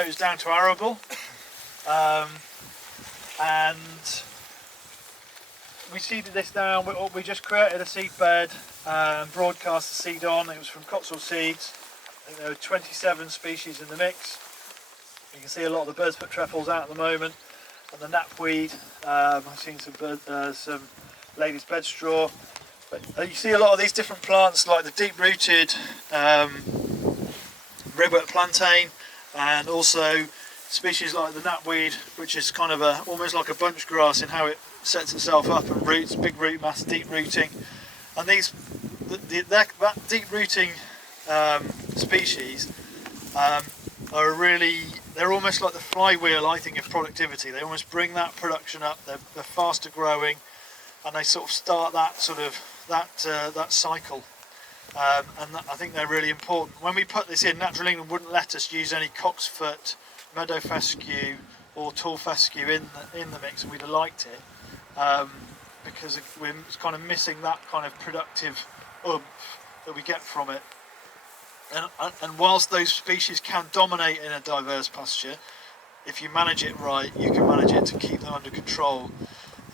It was down to arable, and we seeded this down. We just created a seed bed and broadcast the seed on. It was from Cotswold Seeds. I think there were 27 species in the mix. You can see a lot of the bird's foot trefoils out at the moment, and the knapweed. I've seen some lady's bed straw. But you see a lot of these different plants, like the deep-rooted ribwort plantain, and also species like the knapweed, which is kind of almost like a bunch grass in how it sets itself up and roots, big root mass, deep rooting. And that deep rooting species they're almost like the flywheel, I think, of productivity. They almost bring that production up. They're faster growing, and they sort of start that that cycle. And I think they're really important. When we put this in, Natural England wouldn't let us use any cocksfoot, meadow fescue or tall fescue in the mix, and we'd have liked it, because we're kind of missing that kind of productive oomph that we get from it. And whilst those species can dominate in a diverse pasture, if you manage it right, you can manage it to keep them under control.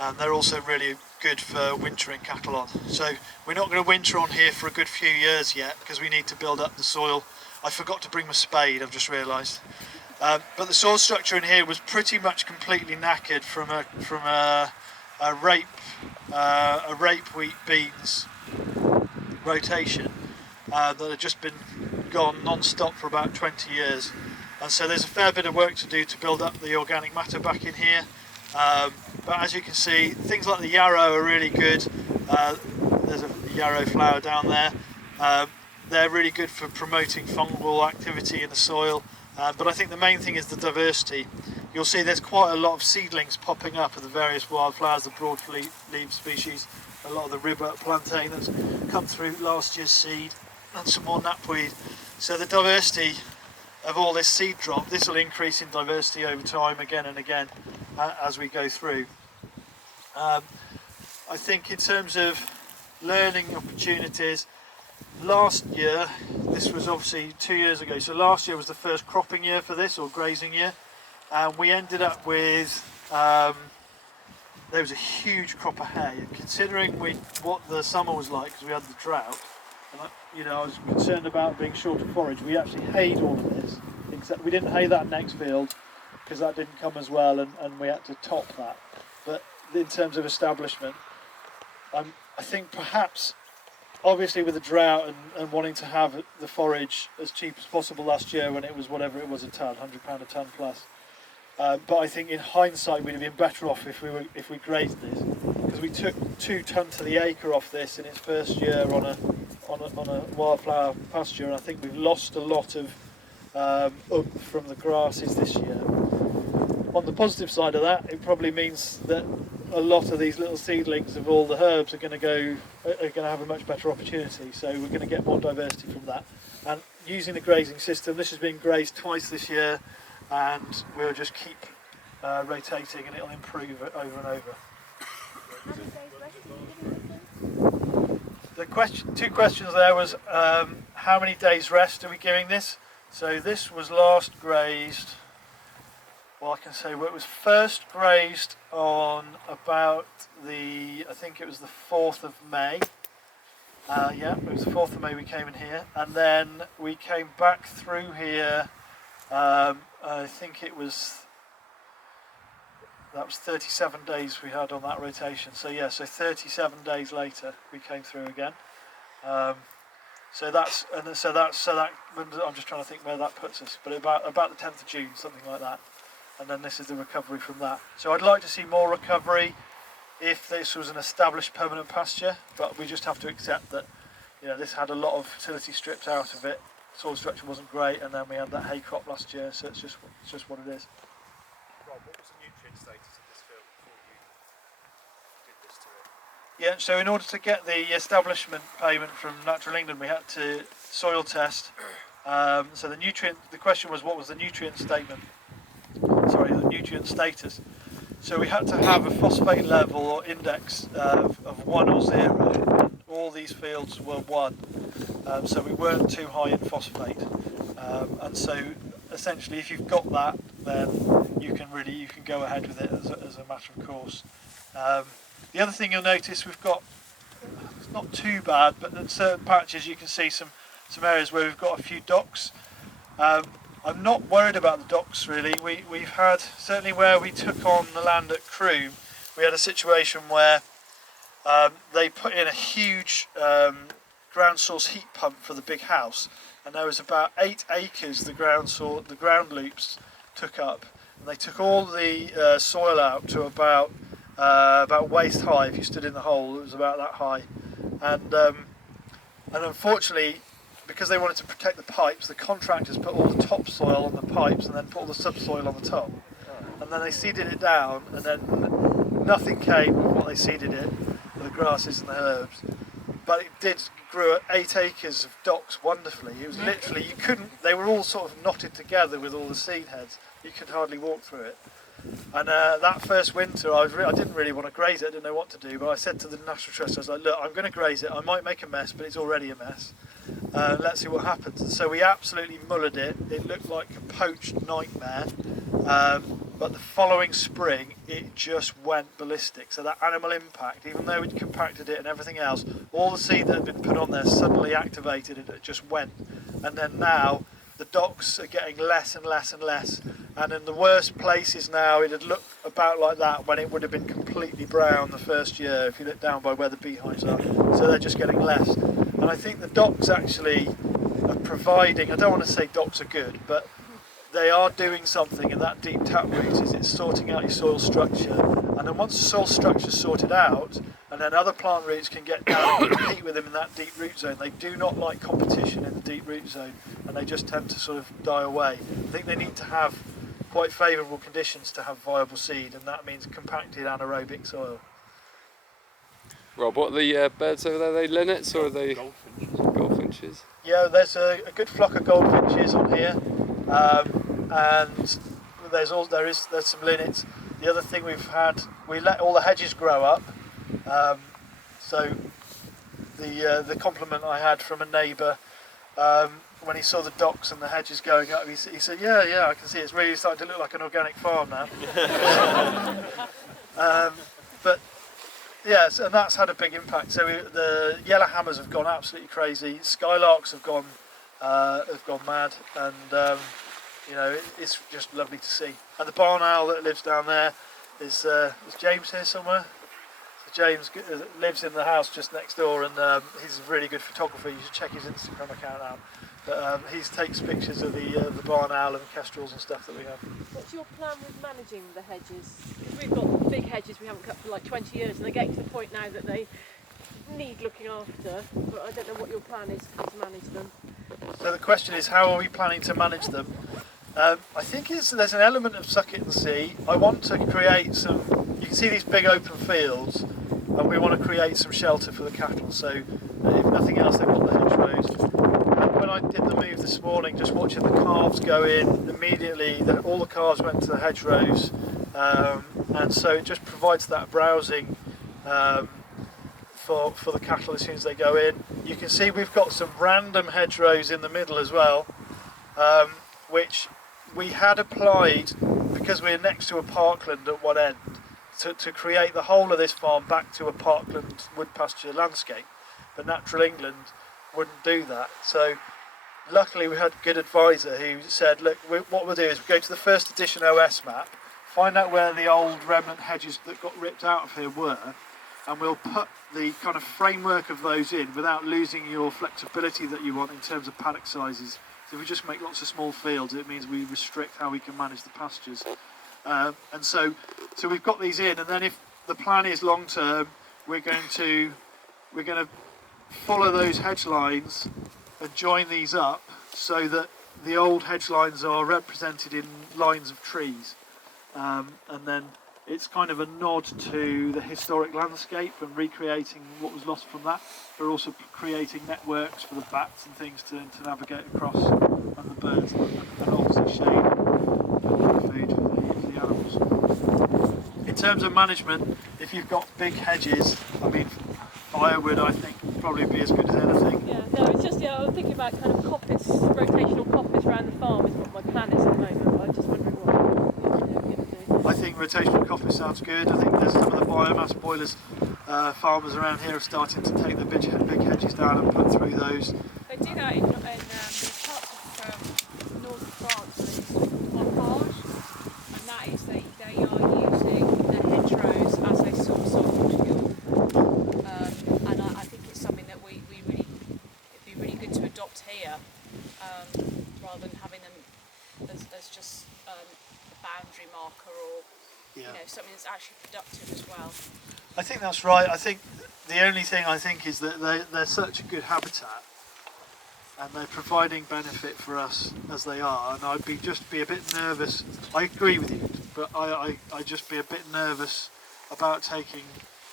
And they're also really good for wintering cattle on. So we're not going to winter on here for a good few years yet, because we need to build up the soil. I forgot to bring my spade, I've just realised. But the soil structure in here was pretty much completely knackered from a rape wheat beans rotation that had just been gone non-stop for about 20 years. And so there's a fair bit of work to do to build up the organic matter back in here. But as you can see, things like the yarrow are really good. There's a yarrow flower down there. They're really good for promoting fungal activity in the soil. But I think the main thing is the diversity. You'll see there's quite a lot of seedlings popping up of the various wildflowers, the broad-leaved species, a lot of the ribwort plantain that's come through last year's seed, and some more knapweed. So the diversity of all this seed drop, this will increase in diversity over time again and again as we go through. I think in terms of learning opportunities, last year, this was obviously 2 years ago, so last year was the first cropping year for this, or grazing year, and we ended up with there was a huge crop of hay. And considering what the summer was like, because we had the drought, and I was concerned about being short of forage, we actually hayed all of this, except we didn't hay that next field because that didn't come as well, and we had to top that. But in terms of establishment, I think perhaps, obviously with the drought and wanting to have the forage as cheap as possible last year when it was whatever it was a tonne, £100 a tonne plus. But I think in hindsight we'd have been better off if we grazed this, because we took 2 tonne to the acre off this in its first year on a wildflower pasture, and I think we've lost a lot of oomph from the grasses this year. On the positive side of that, it probably means that a lot of these little seedlings of all the herbs are going to have a much better opportunity. So we're going to get more diversity from that. And using the grazing system, this has been grazed twice this year, and we'll just keep rotating, and it'll improve it over and over. The two questions there was how many days rest are we giving this? So this was last grazed. Well, I can say it was first grazed on about I think it was the 4th of May. Yeah, it was the 4th of May we came in here, and then we came back through here. I think that was 37 days we had on that rotation. So yeah, so 37 days later we came through again. So I'm just trying to think where that puts us, but about the 10th of June, something like that. And then this is the recovery from that. So I'd like to see more recovery if this was an established permanent pasture, but we just have to accept that, this had a lot of fertility stripped out of it. Soil structure wasn't great, and then we had that hay crop last year, so it's just what it is. Rob, what was the nutrient status of this field before you did this to it? Yeah, so in order to get the establishment payment from Natural England, we had to soil test. So the question was, what was the nutrient statement? Sorry, the nutrient status. So we had to have a phosphate level or index of 1 or 0, and all these fields were 1. So we weren't too high in phosphate. And so essentially, if you've got that, then you can go ahead with it as a matter of course. The other thing you'll notice, we've got, it's not too bad, but in certain patches you can see some areas where we've got a few docks. I'm not worried about the docks really. We've had, certainly where we took on the land at Croom, we had a situation where they put in a huge ground source heat pump for the big house, and there was about 8 acres the ground loops took up, and they took all the soil out to about waist high. If you stood in the hole, it was about that high, and unfortunately, because they wanted to protect the pipes, the contractors put all the topsoil on the pipes and then put all the subsoil on the top, and then they seeded it down, and then nothing came of what they seeded it, the grasses and the herbs, but it did grew 8 acres of docks wonderfully. It was literally, you couldn't, they were all sort of knotted together with all the seed heads, you could hardly walk through it. And that first winter I didn't really want to graze it, I didn't know what to do, but I said to the National Trust, I was like, look, I'm going to graze it, I might make a mess, but it's already a mess. Let's see what happens. And so we absolutely mullered it. It looked like a poached nightmare, but the following spring it just went ballistic. So that animal impact, even though we'd compacted it and everything else, all the seed that had been put on there suddenly activated and it just went. And then now the docks are getting less and less and less, and in the worst places now it had looked about like that when it would have been completely brown the first year if you look down by where the beehives are. So they're just getting less, and I think the docks actually are providing, I don't want to say docks are good, but they are doing something, and that deep tap root is it's sorting out your soil structure, and then once the soil structure is sorted out, and then other plant roots can get down and compete with them in that deep root zone. They do not like competition in the deep root zone, and they just tend to sort of die away. I think they need to have quite favourable conditions to have viable seed, and that means compacted anaerobic soil. Rob, what are the birds over there? Are they linnets or are they goldfinches? Yeah, there's a good flock of goldfinches on here, and there's some linnets. The other thing we've had, we let all the hedges grow up. So the compliment I had from a neighbour when he saw the docks and the hedges going up, he said, yeah, I can see it's really starting to look like an organic farm now. But yes, and that's had a big impact. So the yellow hammers have gone absolutely crazy. Skylarks have gone mad, and you know, it's just lovely to see. And the barn owl that lives down there is James here somewhere. James lives in the house just next door, and he's a really good photographer. You should check his Instagram account out. But he takes pictures of the barn owl and kestrels and stuff that we have. What's your plan with managing the hedges? Because we've got big hedges we haven't cut for like 20 years, and they're getting to the point now that they need looking after. But I don't know what your plan is to manage them. So the question is, how are we planning to manage them? I think there's an element of suck it and see. I want to create some, you can see these big open fields, and we want to create some shelter for the cattle. So if nothing else, they've got the hedgerows. And when I did the move this morning, just watching the calves go in, immediately all the calves went to the hedgerows, and so it just provides that browsing for the cattle as soon as they go in. You can see we've got some random hedgerows in the middle as well, which we had applied because we're next to a parkland at one end to create the whole of this farm back to a parkland wood pasture landscape, but Natural England wouldn't do that. So luckily we had a good advisor who said, look, what we'll do is we'll go to the first edition OS map, find out where the old remnant hedges that got ripped out of here were, and we'll put the kind of framework of those in without losing your flexibility that you want in terms of paddock sizes. So if we just make lots of small fields, it means we restrict how we can manage the pastures. And so we've got these in, and then if the plan is long term, we're going to follow those hedge lines and join these up so that the old hedge lines are represented in lines of trees, and then it's kind of a nod to the historic landscape and recreating what was lost from that. We're also creating networks for the bats and things to navigate across, and the birds, and obviously shade and food for the animals. In terms of management, if you've got big hedges, I mean, firewood I think probably be as good as anything. Yeah, no, it's just, I was thinking about kind of coppice, rotational coppice around the farm is what my plan is at the moment, but I'm just wondering what you're going to do. I think rotational coppice sounds good. I think there's some of the biomass boilers. Farmers around here are starting to take the big hedges down and put through those. They do that in parts of northern France, on Havard, and that is they are using the hedgerows as a source of fuel. And I think it's something that we really, it'd be really good to adopt here, rather than having them as just a boundary marker or something that's actually productive as well. I think that's right. I think the only thing I think is that they're such a good habitat, and they're providing benefit for us as they are, and I'd be a bit nervous. I agree with you, but I just be a bit nervous about taking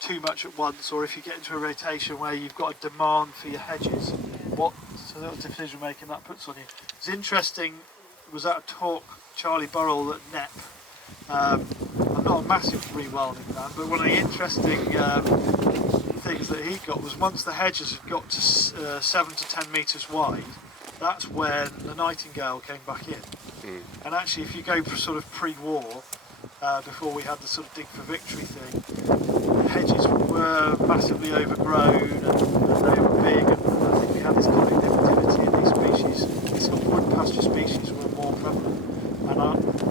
too much at once, or if you get into a rotation where you've got a demand for your hedges, what sort of decision making that puts on you. It's interesting, was at a talk, Charlie Burrell at NEP. I'm not a massive rewilding fan, but one of the interesting things that he got was once the hedges had got to 7 to 10 metres wide, that's when the nightingale came back in. And actually, if you go for sort of pre-war, before we had the sort of dig for victory thing, the hedges were massively overgrown and they were big, and I think we had this connectivity in these species. These sort of wood pasture species were more prevalent. And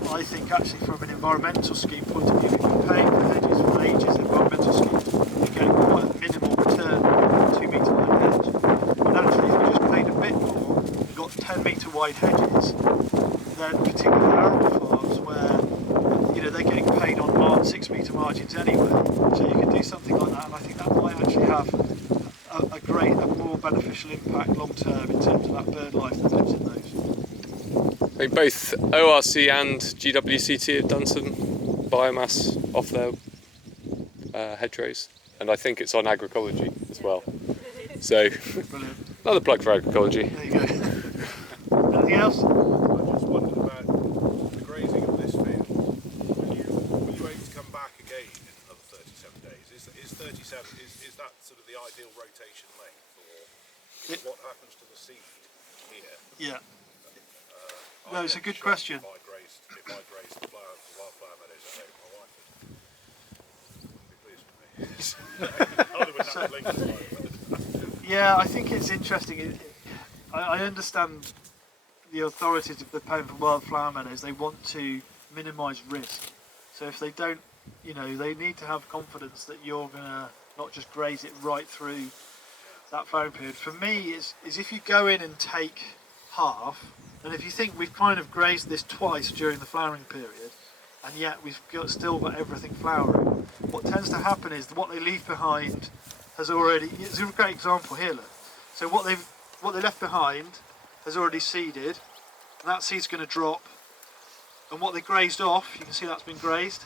I think actually from an environmental scheme point of view, if you're paying for hedges for ages, environmental schemes, you're getting quite a minimal return on a 2 metre wide hedge. And actually if you just paid a bit more and got 10 metre wide hedges, then particularly arable farms where they're getting paid on 6 metre margins anyway, so you can do something like that, and I think that might actually have a more beneficial impact long term in terms of that bird life that lives in those. I think both ORC and GWCT have done some biomass off their hedgerows, and I think it's on agroecology as well. So, Brilliant. Another plug for agroecology. There you go. Anything else? I just wondered about the grazing of this field. Will you aim to come back again in another 37 days? Is 37, is that sort of the ideal rotation length, or what happens to the seed here? Yeah. No, it's a good question. If I grazed the wildflower meadows at home, my wife wouldn't be pleased with me. I would have been that linked. Yeah, I think it's interesting. I understand the authorities, if they're paying for wildflower meadows, they want to minimise risk. So if they don't, they need to have confidence that you're going to not just graze it right through that flowering period. For me, is if you go in and take half, and if you think we've kind of grazed this twice during the flowering period, and yet we've still got everything flowering, what tends to happen is what they leave behind has already, it's a great example here, look. So what they left behind has already seeded, and that seed's going to drop, and what they grazed off, you can see that's been grazed,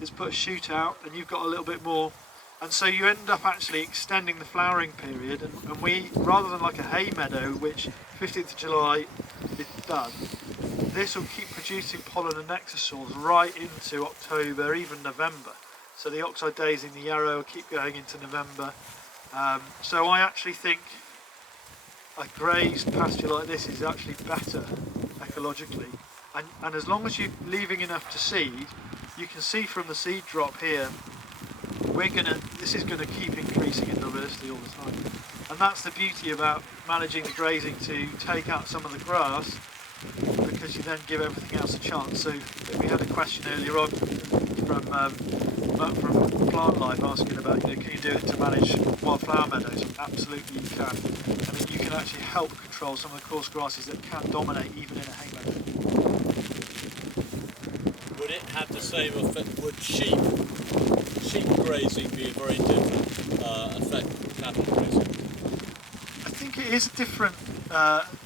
is put a shoot out, and you've got a little bit more, and so you end up actually extending the flowering period, and we, rather than like a hay meadow, which 15th of July is done, this will keep producing pollen and nectar right into October, even November. So the oxide days in the yarrow will keep going into November. So I actually think a grazed pasture like this is actually better ecologically. And as long as you're leaving enough to seed, you can see from the seed drop here, this is going to keep increasing in diversity all the time. And that's the beauty about managing the grazing, to take out some of the grass, because you then give everything else a chance. So we had a question earlier on from Plant Life asking about, can you do it to manage wildflower meadows? Absolutely you can. I mean, you can actually help control some of the coarse grasses that can dominate even in a hay meadow. Would it have the same effect? Would sheep grazing be a very different effect from cattle grazing? I think it is a different.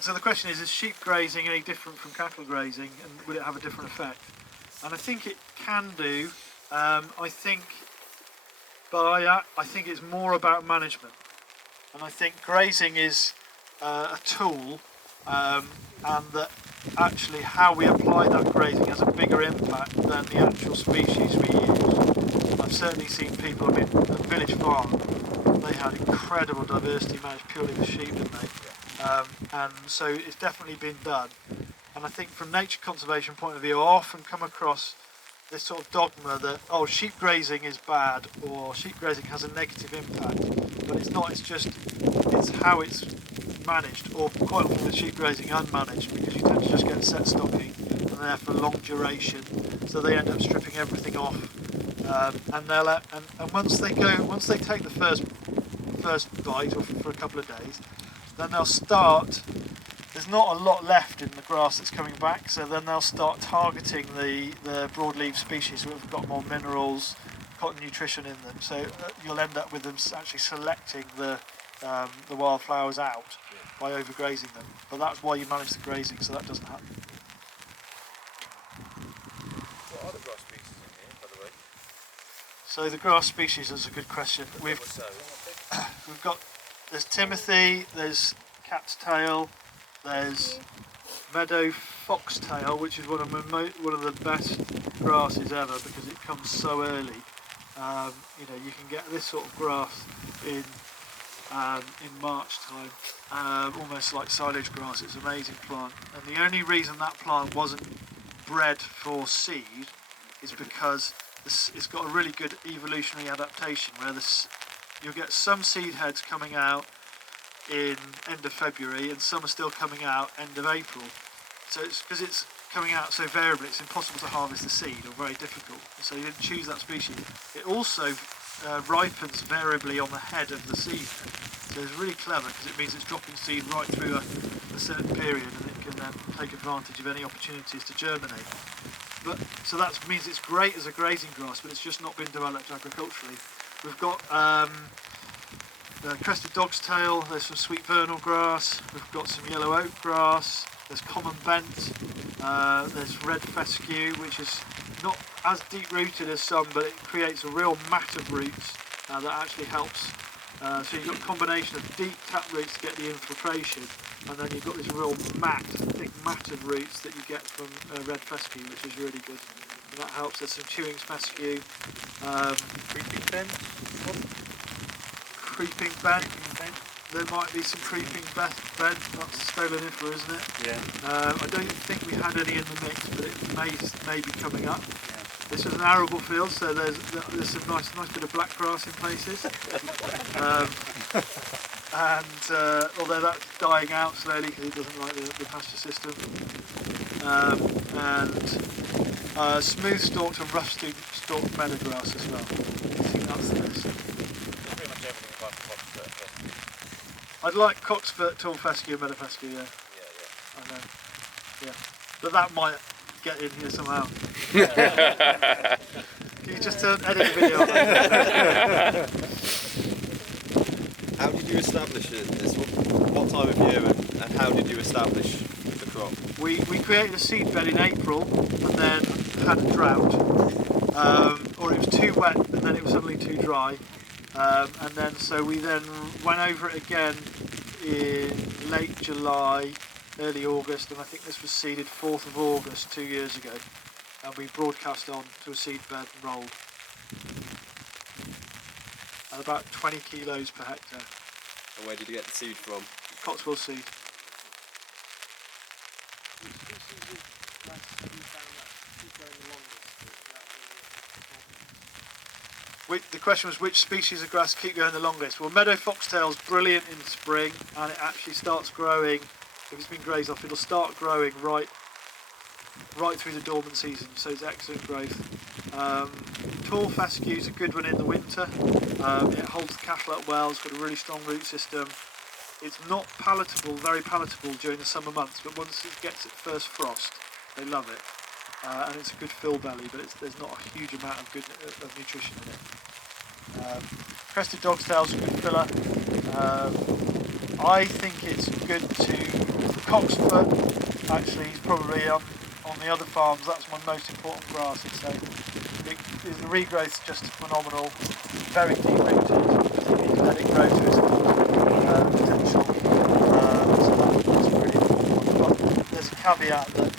So the question is sheep grazing any different from cattle grazing, and would it have a different effect? And I think it can do. I think it's more about management, and I think grazing is a tool, and that actually how we apply that grazing has a bigger impact than the actual species we use. I've certainly seen people, at Village Farm, they had incredible diversity managed purely with sheep, didn't they? And so it's definitely been done. And I think from nature conservation point of view, I often come across this sort of dogma that, oh, sheep grazing is bad, or sheep grazing has a negative impact, but it's not. It's how it's managed, or quite often with sheep grazing unmanaged, because you tend to just get set stocking and they're there for long duration, so they end up stripping everything off, and once they take the first bite, or for a couple of days, then they'll start. There's not a lot left in the grass that's coming back, so then they'll start targeting the broadleaf species who have got more minerals, got nutrition in them. So you'll end up with them actually selecting the wildflowers out by overgrazing them. But that's why you manage the grazing, so that doesn't happen. What are the grass species in here, by the way? So the grass species is a good question. We've got, there's Timothy, there's cat's tail, there's meadow foxtail, which is one of the best grasses ever because it comes so early. You can get this sort of grass in March time, almost like silage grass. It's an amazing plant, and the only reason that plant wasn't bred for seed is because it's got a really good evolutionary adaptation where you'll get some seed heads coming out in end of February and some are still coming out end of April. So it's because it's coming out so variably, it's impossible to harvest the seed, or very difficult. So you didn't choose that species. It also ripens variably on the head of the seed. So it's really clever because it means it's dropping seed right through a certain period, and it can then take advantage of any opportunities to germinate. So that means it's great as a grazing grass, but it's just not been developed agriculturally. We've got crested dog's tail, there's some sweet vernal grass, we've got some yellow oak grass, there's common bent, there's red fescue, which is not as deep rooted as some, but it creates a real mat of roots that actually helps. So you've got a combination of deep tap roots to get the infiltration, and then you've got this real thick mat of roots that you get from red fescue, which is really good. And that helps. There's some chewing fescue. Creeping bent? Creeping bent. There might be some creeping bent. That's stolonifera, isn't it? Yeah. I don't think we had any in the mix, but it may be coming up. Yeah. This is an arable field, so there's some nice bit of black grass in places. Although that's dying out slowly because it doesn't like the pasture system. Smooth stalked and rough stalked meadow grass as well. I think that's the list. Pretty much everything apart from foxfur. I'd like cocksfoot, tall fescue, meadow fescue, yeah. I know. Yeah. But that might get in here somehow. Can you just edit the video? How did you establish this? What time of year and how did you establish the crop? We created a seed bed in April and then had a drought, or it was too wet and then it was suddenly too dry, and then so we then went over it again in late July, early August, and I think this was seeded 4th of August 2 years ago, and we broadcast on to a seed bed and rolled. At about 20 kilos per hectare. And where did you get the seed from? Cotswold seed. The question was which species of grass keep going the longest. Well, meadow foxtail's brilliant in spring, and it actually starts growing. If it's been grazed off, it'll start growing right through the dormant season, so it's excellent growth. Tall fescue is a good one in the winter. It holds the cattle up well, it's got a really strong root system. It's not palatable, very palatable during the summer months, but once it gets its first frost, they love it. And it's a good fill belly, but there's not a huge amount of nutrition in it. Crested dog's tail's a good filler. I think it's good to cocksfoot. Actually, he's probably on the other farms. That's my most important grass. So the regrowth's just phenomenal. Very deep rooted. Particularly to let it grow to its full potential. So that's really important. But there's a caveat that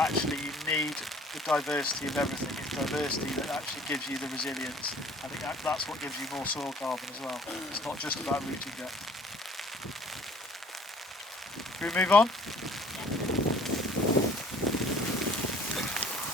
actually you need the diversity of everything. It's diversity that actually gives you the resilience. I think that's what gives you more soil carbon as well. It's not just about rooting depth. Can we move on?